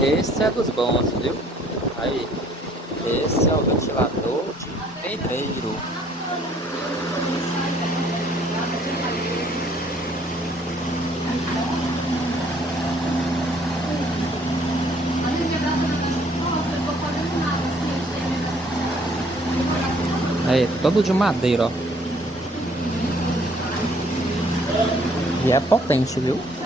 Esse é dos bons, viu? Aí, esse é o ventilador de pedreiro. Aí, todo de madeira, ó. E é potente, viu?